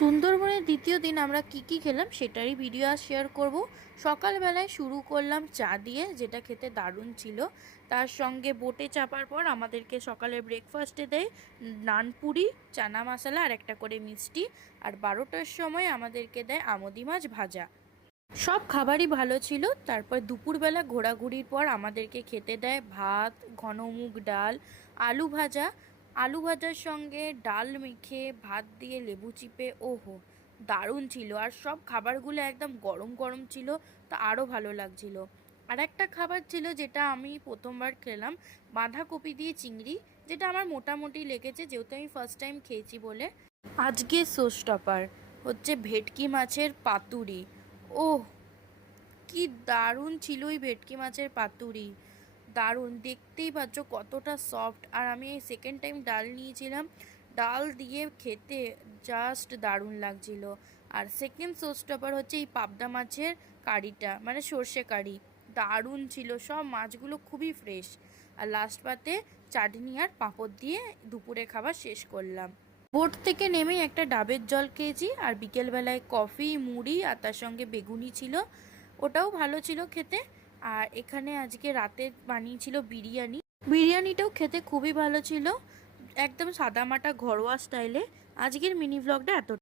সুন্দরবনের দ্বিতীয় দিন আমরা কি খেলাম সেটারই ভিডিও আজ শেয়ার করব। সকালবেলায় শুরু করলাম চা দিয়ে, যেটা খেতে দারুণ ছিল। তার সঙ্গে বোটে চাপার পর আমাদেরকে সকালে ব্রেকফাস্টে দেয় নানপুরি, চানা মশলা আর একটা করে মিষ্টি। আর 12টার সময় আমাদেরকে দেয় আমোদি মাছ ভাজা। সব খাবারই ভালো ছিল। তারপর দুপুরবেলা ঘোরাঘুরির পর আমাদেরকে খেতে দেয় ভাত, ঘন মুগ ডাল, আলু ভাজা। আলু ভাজার সঙ্গে ডাল মেখে ভাত দিয়ে লেবু চিপে, ওহো দারুণ ছিল। আর সব খাবারগুলো একদম গরম গরম ছিল, তা আরও ভালো লাগছিল। আর একটা খাবার ছিল যেটা আমি প্রথমবার খেলাম, বাঁধাকপি দিয়ে চিংড়ি, যেটা আমার মোটামুটি লেগেছে যেহেতু আমি ফার্স্ট টাইম খেয়েছি বলে। আজকে শো স্টপার হচ্ছে ভেটকি মাছের পাতুরি। ওহ, কি দারুণ ছিল ওই ভেটকি মাছের পাতুরি, দারুণ। দেখতেই পাচ্ছ কতটা সফট। আর আমি এই সেকেন্ড টাইম ডাল নিয়েছিলাম, ডাল দিয়ে খেতে জাস্ট দারুণ লাগছিল। আর সেকেন্ড শোস্টপার হচ্ছে এই পাবদা মাছের কারিটা, মানে সর্ষে কারি, দারুণ ছিল। সব মাছগুলো খুবই ফ্রেশ। আর লাস্ট পাতে চাটনি আর পাঁপড় দিয়ে দুপুরে খাবার শেষ করলাম। বোট থেকে নেমে একটা ডাবের জল খেয়েছি, আর বিকেলবেলায় কফি, মুড়ি আর তার সঙ্গে বেগুনি ছিল, ওটাও ভালো ছিল খেতে। আর এখানে আজকে রাতে বানিয়েছিল বিরিয়ানি, বিরিয়ানিটাও খেতে খুবই ভালো ছিল, একদম সাদামাটা ঘরোয়া স্টাইলে। আজকের মিনি ভ্লগটা এত।